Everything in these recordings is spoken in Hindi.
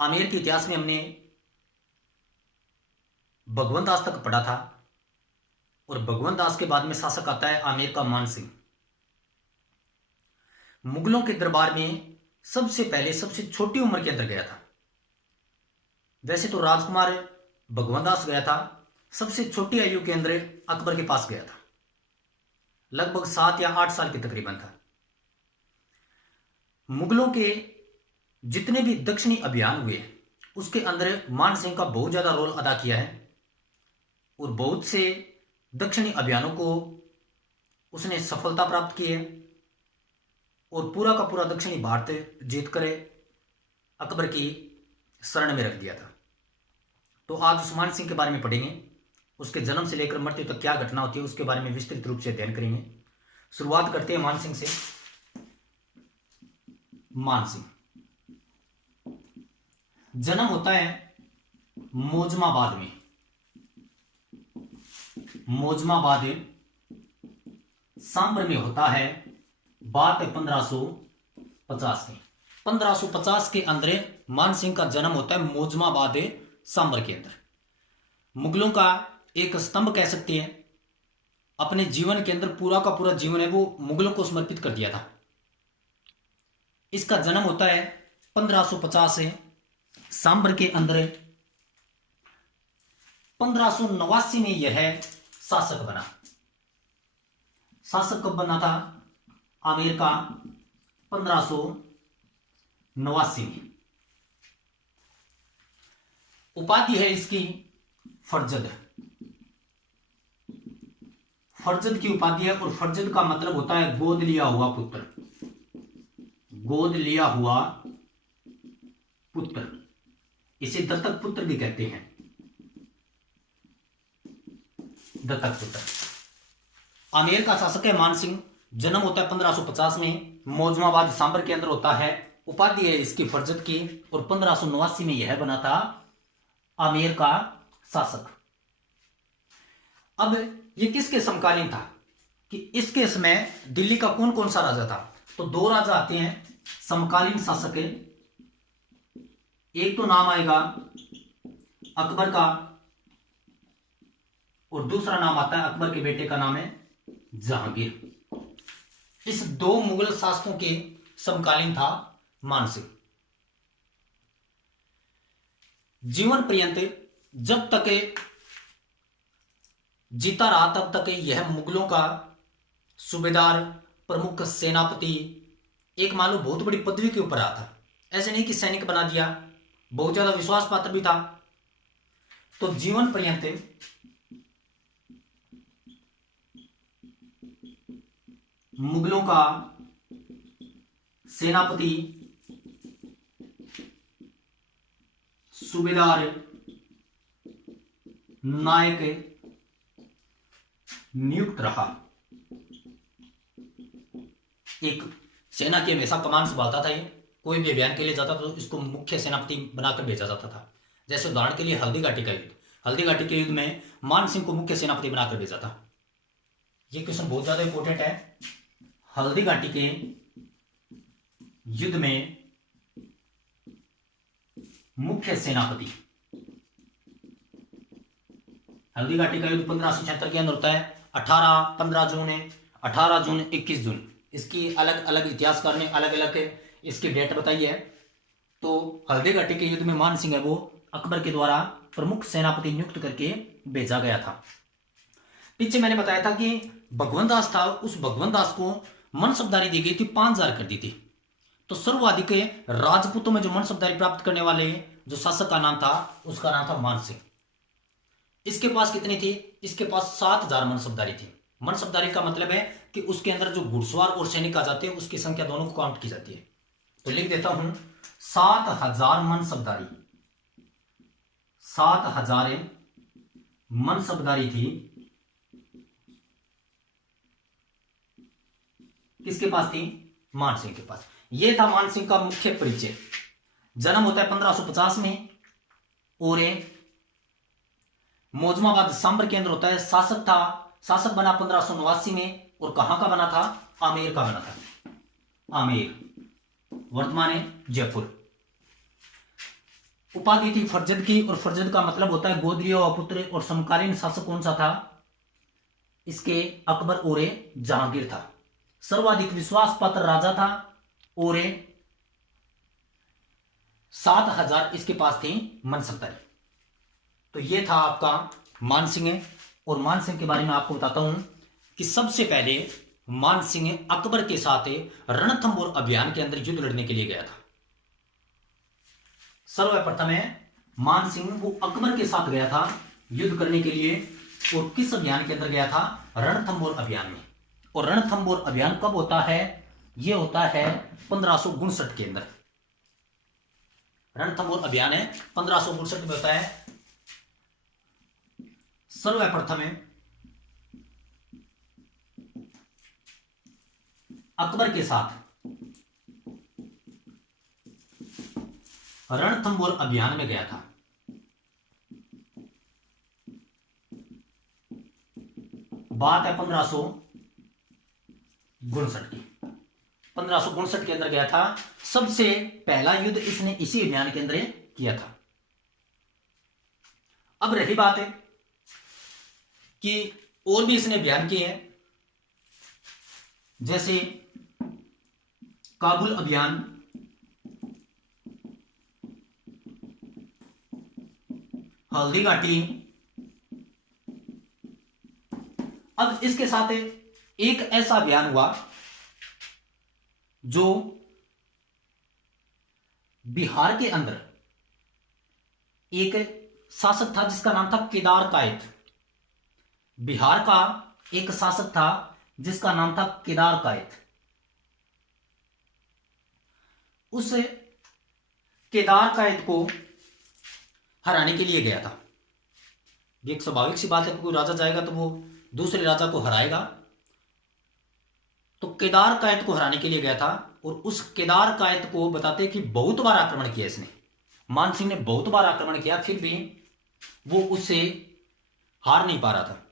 आमेर के इतिहास में हमने भगवंत दास तक पढ़ा था और भगवंत दास के बाद में शासक आता है आमेर का मान सिंह। मुगलों के दरबार में सबसे पहले सबसे छोटी उम्र के अंदर गया था। वैसे तो राजकुमार भगवंत दास गया था, सबसे छोटी आयु के अंदर अकबर के पास गया था, लगभग 7 या 8 साल के तकरीबन था। मुगलों के जितने भी दक्षिणी अभियान हुए उसके अंदर मान सिंह का बहुत ज्यादा रोल अदा किया है और बहुत से दक्षिणी अभियानों को उसने सफलता प्राप्त की है और पूरा का पूरा दक्षिणी भारत जीतकर अकबर की शरण में रख दिया था। तो आज उस मान सिंह के बारे में पढ़ेंगे, उसके जन्म से लेकर मृत्यु तक क्या घटना होती है उसके बारे में विस्तृत रूप से अध्ययन करेंगे। शुरुआत करते हैं मान सिंह से। मान सिंह जन्म होता है मोजमाबाद में। मोजमाबाद सांबर में होता है। बात है 1550 की। 1550 के अंदर मान सिंह का जन्म होता है मोजमाबाद सांबर के अंदर। मुगलों का एक स्तंभ कह सकते हैं। अपने जीवन के अंदर पूरा का पूरा जीवन है वो मुगलों को समर्पित कर दिया था। इसका जन्म होता है 1550 से सांबर के अंदर। 1589 में यह शासक बना। शासक कब बना था? आमेर का 1589 में। उपाधि है इसकी फरजद। फरजद की उपाधि है और फरजद का मतलब होता है गोद लिया हुआ पुत्र। गोद लिया हुआ पुत्र, इसे दत्तक पुत्र भी कहते हैं। दत्तक पुत्र। आमेर का शासक है मान सिंह। जन्म होता है 1550 में। मोजमाबाद सांबर के अंदर होता है। उपाधि है इसकी फरजद की और 1589 में यह बना था आमेर का शासक। अब ये किसके समकालीन था कि इसके समय दिल्ली का कौन कौन सा राजा था? तो 2 राजा आते हैं समकालीन शासक है। एक तो नाम आएगा अकबर का और दूसरा नाम आता है अकबर के बेटे का नाम है जहांगीर। इस 2 मुगल शासकों के समकालीन था मान सिंह। जीवन पर्यंत जब तक जीता रहा तब तक यह मुगलों का सूबेदार, प्रमुख सेनापति, एक मान लो बहुत बड़ी पदवी के ऊपर रहा था। ऐसे नहीं कि सैनिक बना दिया, बहुत ज्यादा विश्वास पात्र भी था। तो जीवन पर्यंत मुगलों का सेनापति, सूबेदार, नायक नियुक्त रहा। एक सेना की हमेशा कमान संभालता था। ये कोई भी अभियान के लिए जाता तो इसको मुख्य सेनापति बनाकर भेजा जाता था। जैसे उदाहरण के लिए हल्दी घाटी का युद्ध। हल्दी घाटी के युद्ध में मान सिंह को मुख्य सेनापति बनाकर भेजा था। यह क्वेश्चन बहुत ज्यादा इंपॉर्टेंट है। हल्दी घाटी के युद्ध में मुख्य सेनापति। हल्दी घाटी का युद्ध 1576 के अंदर होता है। 15 जून, 18 जून, 21 जून। इसकी अलग अलग इतिहासकार ने अलग अलग इसकी डेट बताई है। तो हल्दी घाटी के युद्ध में मान सिंह है वो अकबर के द्वारा प्रमुख सेनापति नियुक्त करके भेजा गया था। पीछे मैंने बताया था कि भगवंत दास था, उस भगवंत दास को मनसबदारी दी गई थी, 5000 कर दी थी। तो सर्वाधिक राजपूतों में जो मनसबदारी प्राप्त करने वाले जो शासक का नाम था उसका नाम था मान सिंह। इसके पास कितनी थी? इसके पास 7000 मनसबदारी थी। मनसबदारी का मतलब है कि उसके अंदर जो घुड़सवार और सैनिक आ जाते हैं उसकी संख्या दोनों को काउंट की जाती है। तो लिख देता हूं 7000 मनसबदारी। 7000 मनसबदारी थी। किसके पास थी? मान सिंह के पास। यह था मान सिंह का मुख्य परिचय। जन्म होता है 1550 में और मोजमाबाद सांबर के अंदर होता है। शासक था, शासक बना 1589 में और कहां का बना था? आमेर का बना था। आमेर वर्तमान है जयपुर। उपाधि थी फरजद की, और फरजद का मतलब होता है गोद लिया हुआ पुत्र। और समकालीन शासक कौन सा था इसके? अकबर और जहांगीर था। सर्वाधिक विश्वास पात्र राजा था और 7,000 इसके पास थी मनसब्दारी। तो ये था आपका मानसिंह। और मानसिंह के बारे में आपको बताता हूं कि सबसे पहले मानसिंह अकबर के साथ रणथंबोर अभियान के अंदर युद्ध लड़ने के लिए गया था। सर्वप्रथम है मानसिंह वो अकबर के साथ गया था युद्ध करने के लिए। और किस अभियान के अंदर गया था? रणथंबोर अभियान में। और रणथंबोर अभियान कब होता है? यह होता है 1559 के अंदर। रणथंबोर अभियान है 1559 में होता है। सर्वप्रथम है अकबर के साथ रणथंबोर अभियान में गया था। बात है 1559 की। 1559 के अंदर गया था। सबसे पहला युद्ध इसने इसी अभियान के अंदर किया था। अब रही बात है कि और भी इसने अभियान किए हैं, जैसे काबुल अभियान, हल्दी घाटी। अब इसके साथ एक ऐसा अभियान हुआ जो बिहार के अंदर एक शासक था जिसका नाम था केदार कायत। बिहार का एक शासक था जिसका नाम था केदार कायत। उस केदार कायत को हराने के लिए गया था। एक स्वाभाविक सी बात है कि कोई राजा जाएगा तो वो दूसरे राजा को हराएगा। तो केदार कायत को हराने के लिए गया था। और उस केदार कायत को बताते हैं कि बहुत बार आक्रमण किया इसने। मानसिंह ने बहुत बार आक्रमण किया, फिर भी वो उससे हार नहीं पा रहा था।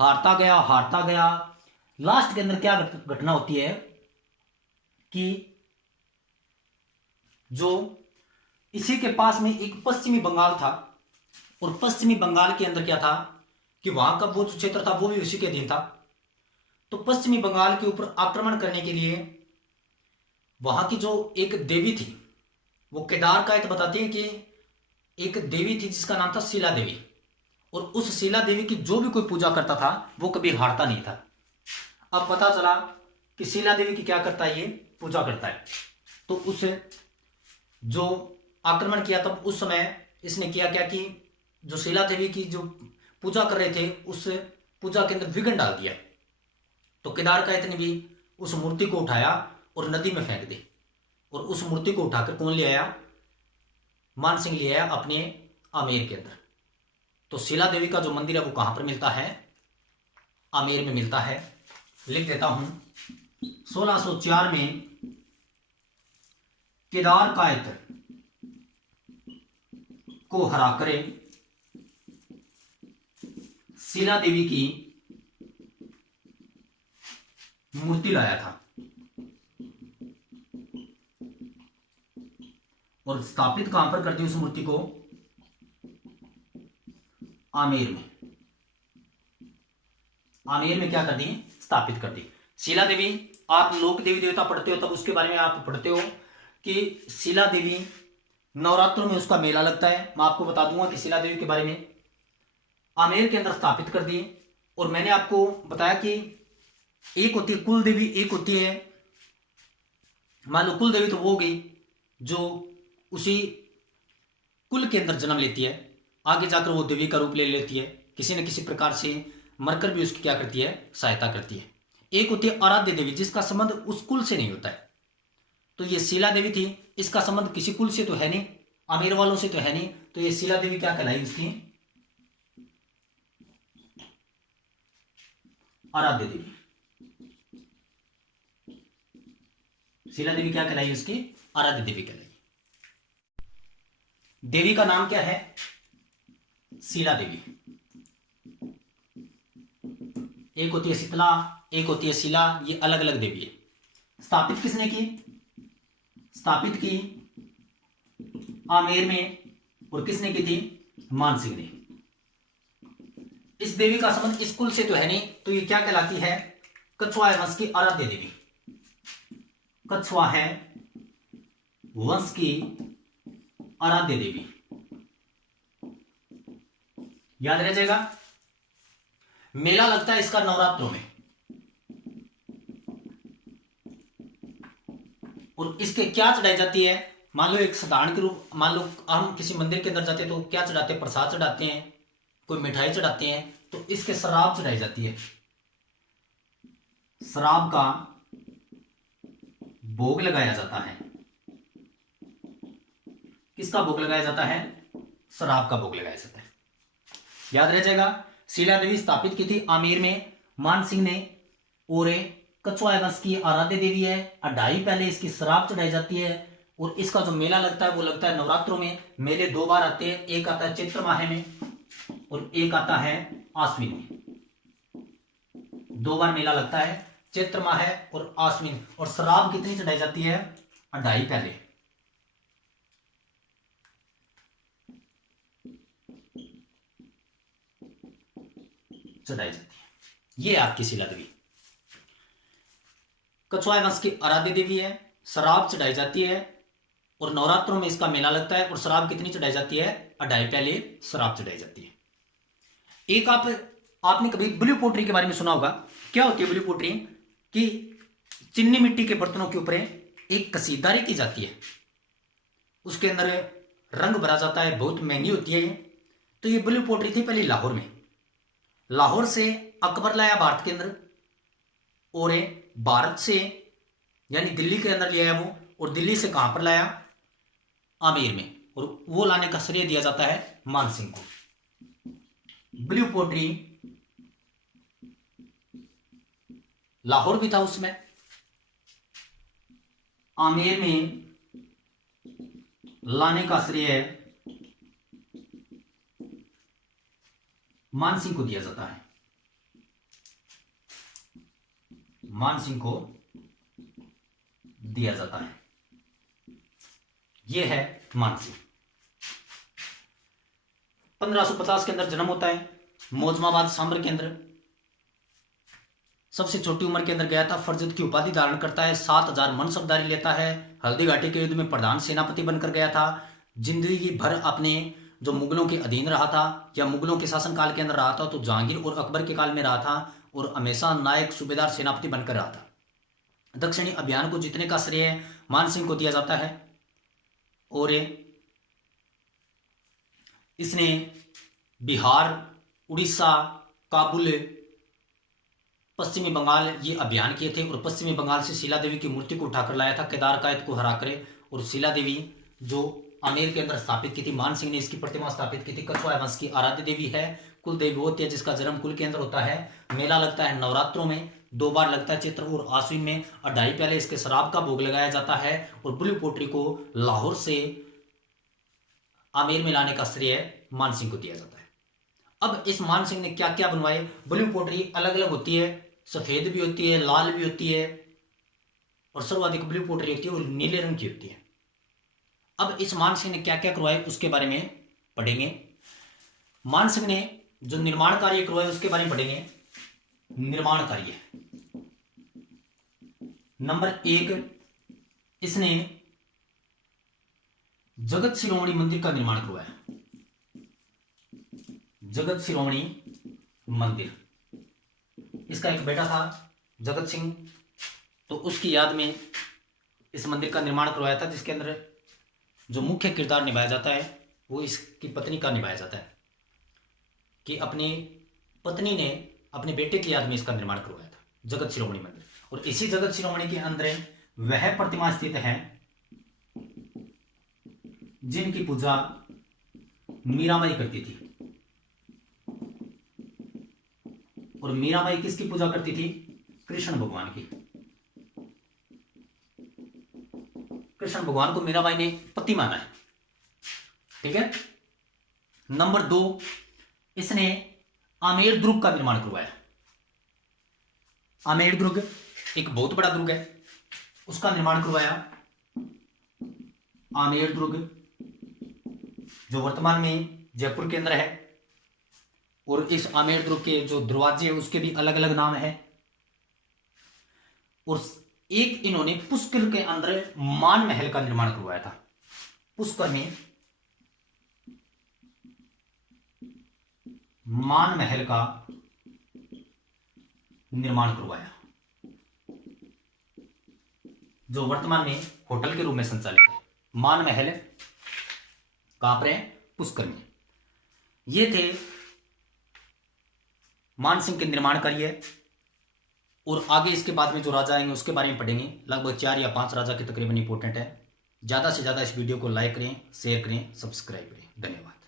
हारता गया। लास्ट के अंदर क्या घटना होती है कि जो इसी के पास में एक पश्चिमी बंगाल था, और पश्चिमी बंगाल के अंदर क्या था कि वहां का वो जो क्षेत्र था वो भी उसी के अधीन था। तो पश्चिमी बंगाल के ऊपर आक्रमण करने के लिए वहां की जो एक देवी थी, वो केदार कायत बताती है कि एक देवी थी जिसका नाम था शीला देवी। और उस शीला देवी की जो भी कोई पूजा करता था वो कभी हारता नहीं था। अब पता चला कि शीला देवी की क्या करता है, ये पूजा करता है। तो उस जो आक्रमण किया तब उस समय इसने किया क्या कि जो शीला देवी की जो पूजा कर रहे थे उस पूजा के अंदर विघ्न डाल दिया। तो केदार कायत ने भी उस मूर्ति को उठाया और नदी में फेंक दी। और उस मूर्ति को उठाकर कौन ले आया? मानसिंह ले आया अपने आमेर के अंदर। तो शीला देवी का जो मंदिर है वो कहां पर मिलता है? आमेर में मिलता है। लिख देता हूं, 1604 में केदार कायत को हराकर शीला देवी की मूर्ति लाया था और स्थापित कहां पर कर दी उस मूर्ति को? आमेर में। आमेर में क्या कर दी? स्थापित कर दी। शीला देवी, आप लोक देवी देवता पढ़ते हो तब उसके बारे में आप पढ़ते हो कि शीला देवी नवरात्रों में उसका मेला लगता है। मैं आपको बता दूंगा कि शीला देवी के बारे में। आमेर के अंदर स्थापित कर दिए। और मैंने आपको बताया कि एक होती है कुल देवी, एक होती है, मान लो कुल देवी तो वो हो गई जो उसी कुल के अंदर जन्म लेती है, आगे जाकर वो देवी का रूप ले लेती है, किसी न किसी प्रकार से मरकर भी उसकी क्या करती है? सहायता करती है। एक होती है आराध्य देवी जिसका संबंध उस कुल से नहीं होता है। तो ये शीला देवी थी, इसका संबंध किसी कुल से तो है नहीं, आमेर वालों से तो है नहीं। तो ये शीला देवी क्या कहलाई? उसकी आराध्य देवी। शीला देवी क्या कहलाई? उसकी आराध्य देवी कहलाई। देवी का नाम क्या है? शीला देवी। एक होती है शीतला, एक होती है शीला, ये अलग अलग देवी है। स्थापित किसने की? स्थापित की आमेर में, और किसने की थी? मान सिंह ने। इस देवी का संबंध इस कुल से तो है नहीं, तो ये क्या कहलाती है? कछवाहा वंश की आराध्य देवी। कछवाहा वंश की आराध्य देवी, याद रह जाएगा। मेला लगता है इसका नवरात्रों में, और इसके क्या चढ़ाई जाती है? मान लो एक साधारण के रूप, मान लो हम किसी मंदिर के अंदर जाते हैं तो क्या चढ़ाते हैं? प्रसाद चढ़ाते हैं, कोई मिठाई चढ़ाते हैं, तो इसके शराब चढ़ाई जाती है। शराब का भोग लगाया जाता है। किसका भोग लगाया जाता है? शराब का भोग लगाया जाता है, याद रह जाएगा। शिला देवी स्थापित की थी आमेर में मान सिंह ने, और कछवाहा वंश की आराध्य देवी है। अढ़ाई पहले इसकी शराब चढ़ाई जाती है, और इसका जो मेला लगता है वो लगता है नवरात्रों में। मेले दो बार आते हैं, एक आता है चैत्र माह में और एक आता है आश्विन में। दो बार मेला लगता है, चैत्र माह और आश्विन। और शराब कितनी चढ़ाई जाती है? अढ़ाई पहले। चढ़ाई जाती है। ये आपकी शिला देवी कछवाहा वंश की आराध्य देवी है। शराब चढ़ाई जाती है, और नवरात्रों में इसका मेला लगता है। और शराब कितनी चढ़ाई जाती है? अढ़ाई पहले शराब चढ़ाई जाती है। एक आपने कभी ब्लू पोट्री के बारे में सुना होगा। क्या होती है ब्लू पोट्री? कि चीनी मिट्टी के बर्तनों के ऊपर एक कसीदारी की जाती है, उसके अंदर रंग भरा जाता है, बहुत महंगी होती है ये। तो ये ब्लू पोट्री थी पहले लाहौर में। लाहौर से अकबर लाया भारत के अंदर, और भारत से यानी दिल्ली के अंदर ले आया वो। और दिल्ली से कहां पर लाया? आमेर में। और वो लाने का श्रेय दिया जाता है मान सिंह को। ब्लू पोट्री लाहौर भी था उसमें, आमेर में लाने का श्रेय मान सिंह को दिया जाता है। मान सिंह को दिया जाता है। यह है मान सिंह। 1550 के अंदर जन्म होता है मौजमाबाद सांबर के अंदर। सबसे छोटी उम्र के अंदर गया था। फरजत की उपाधि धारण करता है। 7000 मनसबदारी लेता है। हल्दी घाटी के युद्ध में प्रधान सेनापति बनकर गया था। जिंदगी भर अपने जो मुगलों के अधीन रहा था या मुगलों के शासनकाल के अंदर रहा था, तो जहांगीर और अकबर के काल में रहा था, और हमेशा नायक सूबेदार सेनापति बनकर रहा था। दक्षिणी अभियान को जीतने का श्रेय मान सिंह को दिया जाता है। और इसने बिहार, उड़ीसा, काबुल, पश्चिमी बंगाल ये अभियान किए थे। और पश्चिमी बंगाल से शिला देवी की मूर्ति को उठाकर लाया था, केदारकायत को हराकर। और शिला देवी जो आमेर के अंदर स्थापित की थी, मान सिंह ने इसकी प्रतिमा स्थापित की थी। कछवाहा वंश की आराध्य देवी है, कुल देवी होती है, जिसका जन्म कुल के अंदर होता है। मेला लगता है नवरात्रों में, दो बार लगता है, चैत्र और आश्विन में। अढ़ाई पहले इसके शराब का भोग लगाया जाता है। और ब्लू पोट्री को लाहौर से आमेर में लाने का श्रेय मान सिंह को दिया जाता है। अब इस मान सिंह ने क्या क्या बनवाए? ब्लू पोट्री अलग अलग होती है, सफेद भी होती है, लाल भी होती है, और सर्वाधिक ब्लू पोट्री होती है और नीले रंग की होती है। अब इस मान सिंह ने क्या क्या करवाया उसके बारे में पढ़ेंगे। मान सिंह ने जो निर्माण कार्य करवाया उसके बारे में पढ़ेंगे। निर्माण कार्य नंबर 1, इसने जगत शिरोमणि मंदिर का निर्माण करवाया। जगत शिरोमणि मंदिर, इसका एक बेटा था जगत सिंह, तो उसकी याद में इस मंदिर का निर्माण करवाया था, जिसके अंदर जो मुख्य किरदार निभाया जाता है वो इसकी पत्नी का निभाया जाता है, कि अपनी पत्नी ने अपने बेटे की याद में इसका निर्माण करवाया था, जगत शिरोमणि मंदिर। और इसी जगत शिरोमणि के अंदर वह प्रतिमा स्थित है जिनकी पूजा मीराबाई करती थी। और मीराबाई किसकी पूजा करती थी? कृष्ण भगवान की। कृष्ण भगवान को मीराबाई ने पति माना है, ठीक है। नंबर 2, इसने आमेर दुर्ग का निर्माण करवाया। आमेर दुर्ग एक बहुत बड़ा दुर्ग है, उसका निर्माण करवाया। आमेर दुर्ग जो वर्तमान में जयपुर के अंदर है। और इस आमेर दुर्ग के जो दरवाजे हैं उसके भी अलग अलग नाम है। और एक इन्होंने पुष्कर के अंदर मान महल का निर्माण करवाया था। पुष्कर में मान महल का निर्माण करवाया, जो वर्तमान में होटल के रूप में संचालित है। मान महल कहां पर है? पुष्कर में। ये थे मान सिंह के निर्माणकारी है। और आगे इसके बाद में जो राजा आएंगे उसके बारे में पढ़ेंगे। लगभग 4 या 5 राजा के तकरीबन इंपॉर्टेंट है। ज़्यादा से ज़्यादा इस वीडियो को लाइक करें, शेयर करें, सब्सक्राइब करें। धन्यवाद।